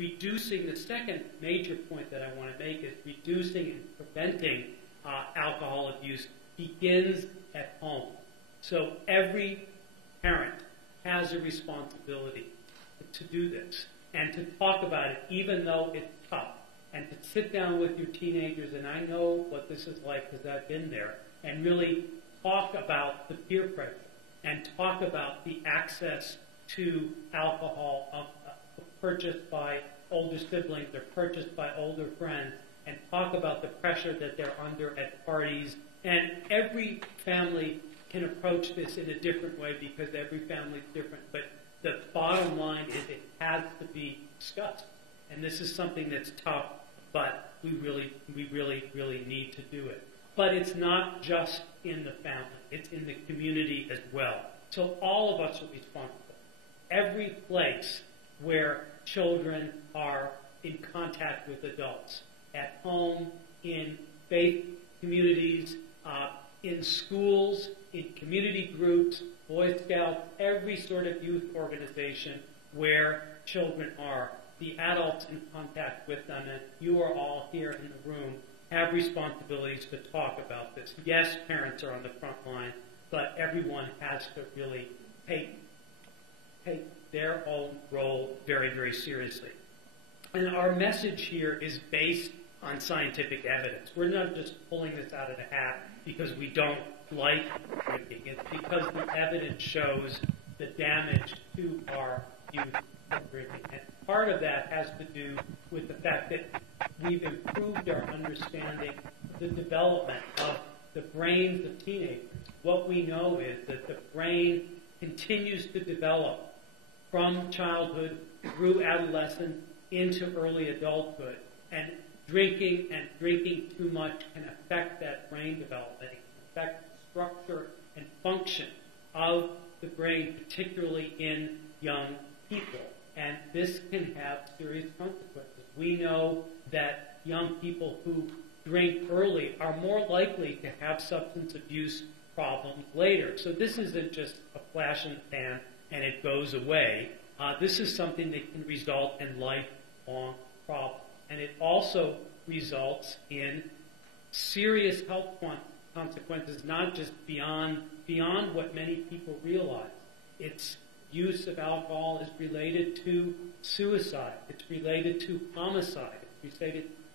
reducing, the second major point that I want to make is reducing and preventing alcohol abuse begins at home. So every parent has a responsibility to do this and to talk about it, even though it's tough, and to sit down with your teenagers, and I know what this is like because I've been there, and really talk about the peer pressure and talk about the access to alcohol purchased by older siblings or purchased by older friends, and talk about the pressure that they're under at parties. And every family can approach this in a different way because every family is different. But the bottom line is it has to be discussed. And this is something that's tough, but we really need to do it. But it's not just in the family. It's in the community as well. So all of us are responsible. Every place where children are in contact with adults, at home, in faith communities, in schools, in community groups, Boy Scouts, every sort of youth organization where children are, the adults in contact with them, and you are all here in the room, have responsibilities to talk about this. Yes, parents are on the front line, but everyone has to really take their own role very, very seriously. And our message here is based on scientific evidence. We're not just pulling this out of the hat because we don't like drinking. It's because the evidence shows the damage to our youth from drinking. And part of that has to do with the fact that we've improved our understanding of the development of the brains of teenagers. What we know is that the brain continues to develop from childhood through adolescence into early adulthood. And drinking too much can affect that brain development. It can affect the structure and function of the brain, particularly in young people. And this can have serious consequences. We know that young people who drink early are more likely to have substance abuse problems later. So this isn't just a flash in the pan and it goes away. This is something that can result in lifelong problems. And it also results in serious health consequences, not just beyond what many people realize. Its use of alcohol is related to suicide. It's related to homicide. It's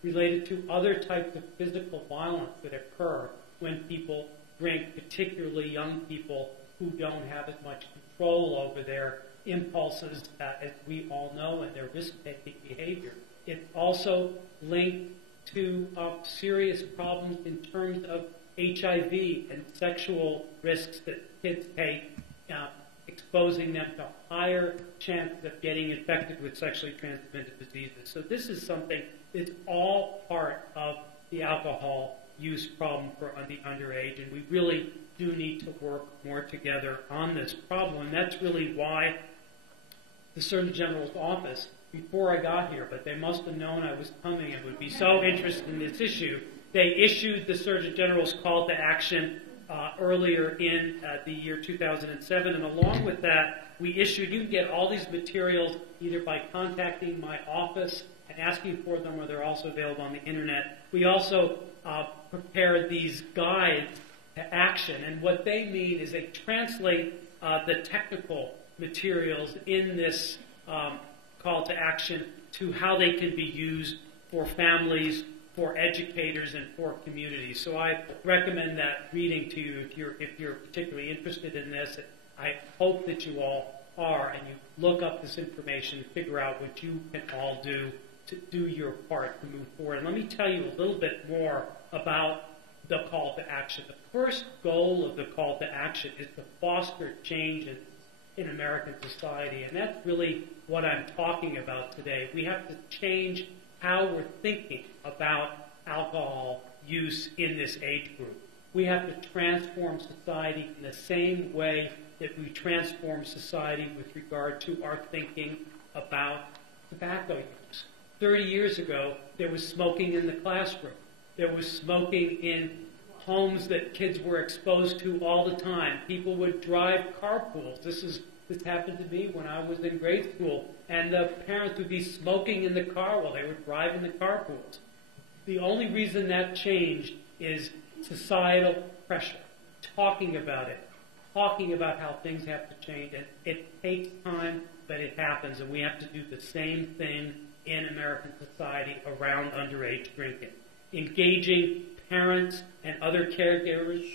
related to other types of physical violence that occur when people drink, particularly young people who don't have as much control over their impulses as we all know and their risk-taking behavior. It's also linked to serious problems in terms of HIV and sexual risks that kids take, exposing them to higher chances of getting infected with sexually transmitted diseases. So this is something that's all part of the alcohol use problem for the underage, and we really do need to work more together on this problem. And that's really why the Surgeon General's office, before I got here, but they must have known I was coming and would be so interested in this issue, they issued the Surgeon General's call to action earlier in the year 2007, and along with that, we issued, you can get all these materials either by contacting my office and asking for them, or they're also available on the internet. We also prepared these guides to action, and what they mean is they translate the technical materials in this call to action to how they can be used for families, for educators, and for communities. So I recommend that reading to you if you're particularly interested in this. I hope that you all are, and you look up this information and figure out what you can all do to do your part to move forward. And let me tell you a little bit more about the call to action. The first goal of the call to action is to foster change in American society, and that's really what I'm talking about today. We have to change how we're thinking about alcohol use in this age group. We have to transform society in the same way that we transform society with regard to our thinking about tobacco use. 30 years ago, there was smoking in the classroom. There was smoking in homes that kids were exposed to all the time. People would drive carpools. This happened to me when I was in grade school, and the parents would be smoking in the car while they were driving the carpools. The only reason that changed is societal pressure, talking about it, talking about how things have to change, and it takes time, but it happens, and we have to do the same thing in American society around underage drinking. Engaging parents and other caregivers.